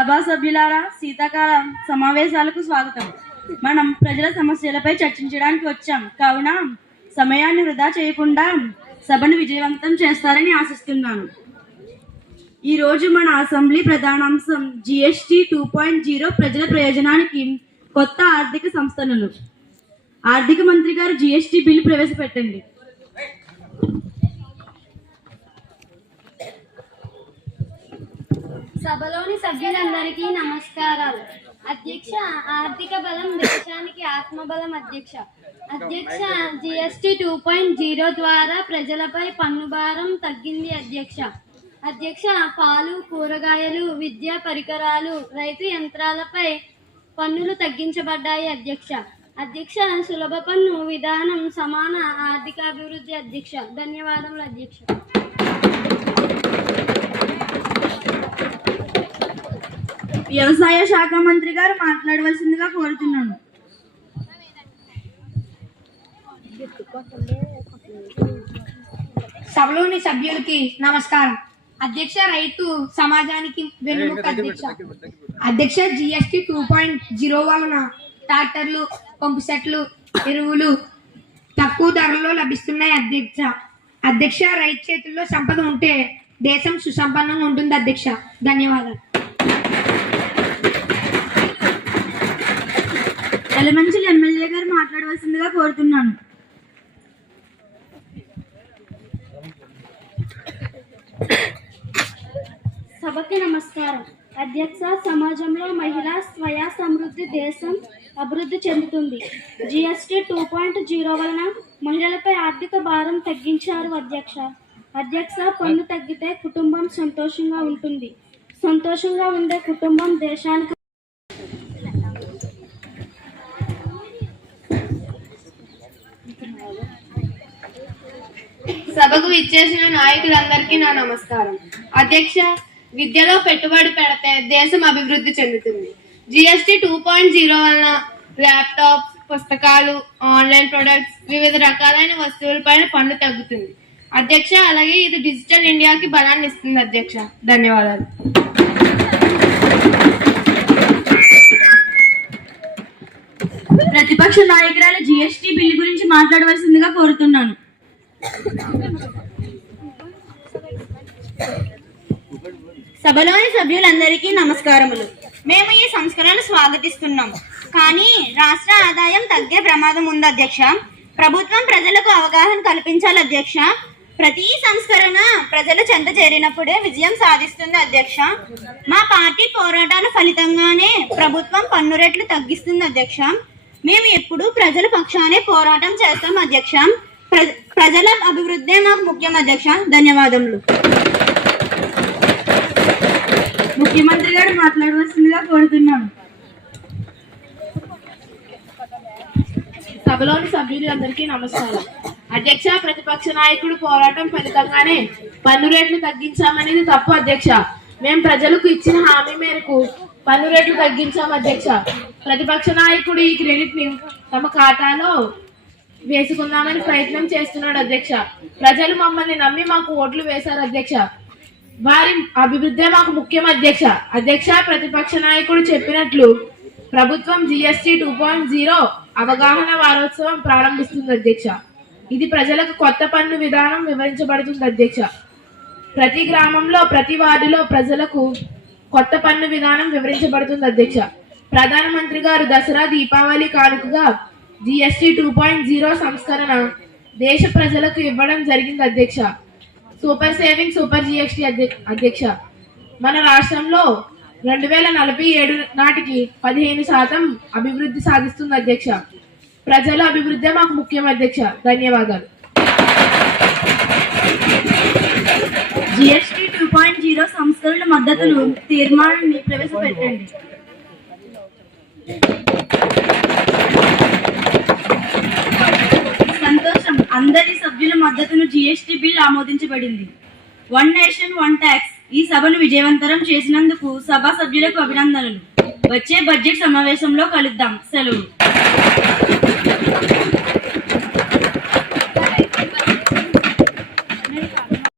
సభా సభ్యులారా, శీతాకాల సమావేశాలకు స్వాగతం. మనం ప్రజల సమస్యలపై చర్చించడానికి వచ్చాం కావున సమయాన్ని వృధా చేయకుండా సభను విజయవంతం చేస్తారని ఆశిస్తున్నాను. ఈరోజు మన అసెంబ్లీ ప్రధానాంశం GST 2.0 ప్రజల ప్రయోజనానికి కొత్త ఆర్థిక సంస్థలు. ఆర్థిక మంత్రి గారు GST బిల్లు ప్రవేశపెట్టండి. సభలోని సభ్యులందరికీ నమస్కారాలు. అధ్యక్ష, ఆర్థిక బలం దేశానికి ఆత్మబలం. అధ్యక్ష GST 2.0 ద్వారా ప్రజలపై పన్ను భారం తగ్గింది. అధ్యక్ష పాలు, కూరగాయలు, విద్యా పరికరాలు, రైతు యంత్రాలపై పన్నులు తగ్గించబడ్డాయి. అధ్యక్ష సులభ పన్ను విధానం సమాన ఆర్థికాభివృద్ధి. అధ్యక్ష ధన్యవాదములు. అధ్యక్ష వ్యవసాయ శాఖ మంత్రి గారు మాట్లాడవలసిందిగా కోరుతున్నాను. సభలోని సభ్యులకి నమస్కారం. అధ్యక్ష రైతు సమాజానికి వెన్నుముక. అధ్యక్ష GST 2.0 వలన ట్రాక్టర్లు, పంపు సెట్లు, ఎరువులు తక్కువ ధరలో లభిస్తున్నాయి. అధ్యక్ష రైతు చేతుల్లో సంపద ఉంటే దేశం సుసంపన్నంగా ఉంటుంది. అధ్యక్ష ధన్యవాదాలు. ఎలమంచిలి ఎమ్మెల్యే గారు మాట్లాడవలసిందిగా కోరుతున్నాను. సభకి నమస్కారం. అధ్యక్ష సమాజంలో మహిళా స్వయ సమృద్ధి దేశం అభివృద్ధి చెందుతుంది. GST 2.0 వలన మహిళలపై ఆర్థిక భారం తగ్గించారు. అధ్యక్ష పన్ను తగ్గితే కుటుంబం సంతోషంగా ఉంటుంది. సంతోషంగా ఉండే కుటుంబం దేశానికి. సభకు ఇచ్చేసిన నాయకులందరికీ నా నమస్కారం. అధ్యక్ష విద్యలో పెట్టుబడి పెడితే దేశం అభివృద్ధి చెందుతుంది. GST 2.0 వలన ల్యాప్టాప్స్, పుస్తకాలు, ఆన్లైన్ ప్రొడక్ట్స్, వివిధ రకాలైన వస్తువులపైన పన్ను తగ్గుతుంది. అధ్యక్ష అలాగే ఇది డిజిటల్ ఇండియాకి బలాన్ని ఇస్తుంది. అధ్యక్ష ధన్యవాదాలు. ప్రతిపక్ష నాయకురాలు GST బిల్లు గురించి మాట్లాడవలసిందిగా కోరుతున్నాను. సభలోని సభ్యులందరికీ నమస్కారములు. మేము ఈ సంస్కరణను స్వాగతిస్తున్నాం. కానీ రాష్ట్ర ఆదాయం తగ్గే ప్రమాదం ఉంది. అధ్యక్ష ప్రభుత్వం ప్రజలకు అవగాహన కల్పించాలి. అధ్యక్ష ప్రతి సంస్కరణ ప్రజల చెంత చేరినప్పుడే విజయం సాధిస్తుంది. అధ్యక్ష మా పార్టీ పోరాటాల ఫలితంగానే ప్రభుత్వం పన్ను రేట్లు తగ్గిస్తుంది. అధ్యక్ష మేము ఎప్పుడు ప్రజల పక్షానే పోరాటం చేస్తాం. అధ్యక్ష ప్రజల అభివృద్ధి మాకు ముఖ్యం. అధ్యక్ష ధన్యవాదములు. ముఖ్యమంత్రి గారు మాట్లాడవలసిందిగా కోరుతున్నాను. సభలోని సభ్యులందరికీ నమస్కారం. అధ్యక్ష ప్రతిపక్ష నాయకుడు పోరాటం ఫలితంగానే పన్ను రేట్లు తగ్గించామనేది తప్పు. అధ్యక్ష మేము ప్రజలకు ఇచ్చిన హామీ మేరకు పన్ను రేట్లు తగ్గించాం. అధ్యక్ష ప్రతిపక్ష నాయకుడు ఈ క్రెడిట్ ని తమ ఖాతాలో వేసుకుందామని ప్రయత్నం చేస్తున్నాడు. అధ్యక్ష ప్రజలు మమ్మల్ని నమ్మి మాకు ఓట్లు వేశారు. అధ్యక్ష వారి అభివృద్ధి మాకు ముఖ్యం. అధ్యక్ష ప్రతిపక్ష నాయకుడు చెప్పినట్లు ప్రభుత్వం GST 2.0 అవగాహన వారోత్సవం ప్రారంభిస్తుంది. అధ్యక్ష ఇది ప్రజలకు కొత్త పన్ను విధానం వివరించబడుతుంది. అధ్యక్ష ప్రతి గ్రామంలో, ప్రతి వార్డులో ప్రజలకు కొత్త పన్ను విధానం వివరించబడుతుంది. అధ్యక్ష ప్రధానమంత్రి గారు దసరా, దీపావళి కానుకగా GST 2.0 సంస్కరణ దేశ ప్రజలకు ఇవ్వడం జరిగింది. అధ్యక్ష సూపర్ సేవింగ్, సూపర్ GST. అధ్యక్ష మన రాష్ట్రంలో 2047 నాటికి 15% అభివృద్ధి సాధిస్తుంది. అధ్యక్ష ప్రజల అభివృద్ధి మాకు ముఖ్యం. అధ్యక్ష ధన్యవాదాలు. GST 2.0 సంస్కరణ మద్దతులు తీర్మానాన్ని ప్రవేశపెట్టండి. సంతోషం. అందరి సభ్యుల మద్దతును GST బిల్ ఆమోదించబడింది. వన్ నేషన్ వన్ ట్యాక్స్ ఈ సభను విజయవంతం చేసినందుకు సభా సభ్యులకు అభినందనలు. వచ్చే బడ్జెట్ సమావేశంలో కలుద్దాం. సెలవు.